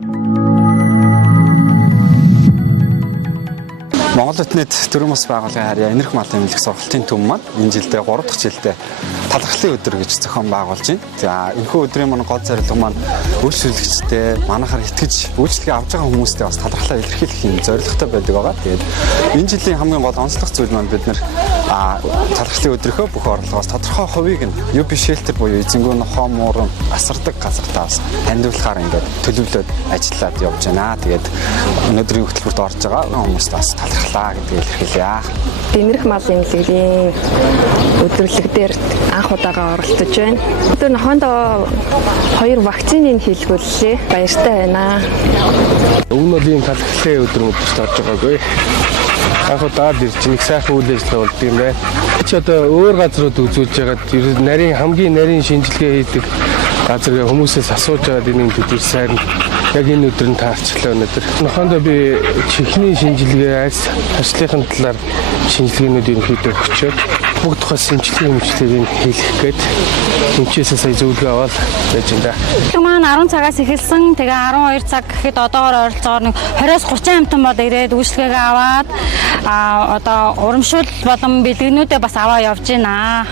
Монгол Үндэсний төрийн бас байгууллагын харьяа энерги малын эмнэлэг сургалтын төв маань энэ жилдээ 3 дахь жилдээ талархлын өдөр гэж зохион байгуулж байна. За энэхүү өдрийн маань гол зорилго маань үйлчлүүлэгчтэй манайхаар итгэж үйлчлэгээ авч байгаа хүмүүстээ бас талархлаа илэрхийлэх юм зорилготой байдаг байгаа. Тэгээд энэ жилийн хамгийн гол онцлог зүйл маань бид нэр талархлын өдрийнхөө бүх орлогоос тодорхой хувийг нь UB shelter буюу эзэнгүү нохоо муурын асардаг газартаа бас хандивлахаар ингээд төлөвлөд ажиллаад явж байна. Тэгээд өнөөдрийн хөтөлбөрт орж байгаа хүмүүст бас талархлаа гэдгийг илэрхийлье. Энерги малын эмнэлгийн өдөрлөг дээр анх удаага оролцож байна. Өдөр нохоондоо 2 вакциныг хийлгүүллээ. Баяртай байна. Өмнө нь ийм талархлын өдөр мөдөж орж байгаагүй. Анх удаад ирж нэг сайхан үйл ажиллагаа болд юм байна. Чи одоо өөр газрууд үзүүлж байгаад хамгийн нарийн шинжилгээ хийдэг газар хүмүүсээс асууж байгаад энийг бид сайн яг энэ өдөр нь таарчлаа өнөөдөр. Нохоондоо би чихний шинжилгээ, айс ташлихын талаар шинжилгээнүүд ерөнхийдөө өгчөөд бүх тухай эмчилгээг хийх гээд эмчээсээ сая зөвлөгөө аваад байж энэ. Маань 10 цагаас эхэлсэн. Тэгээ 12 цаг гэхэд одоогоор ойролцоогоор нэг 20-30 амтан бол ирээд үйлчлэгээ аваад одоо урамшуул болон бэлгэнүүдээ бас аваа явж байна.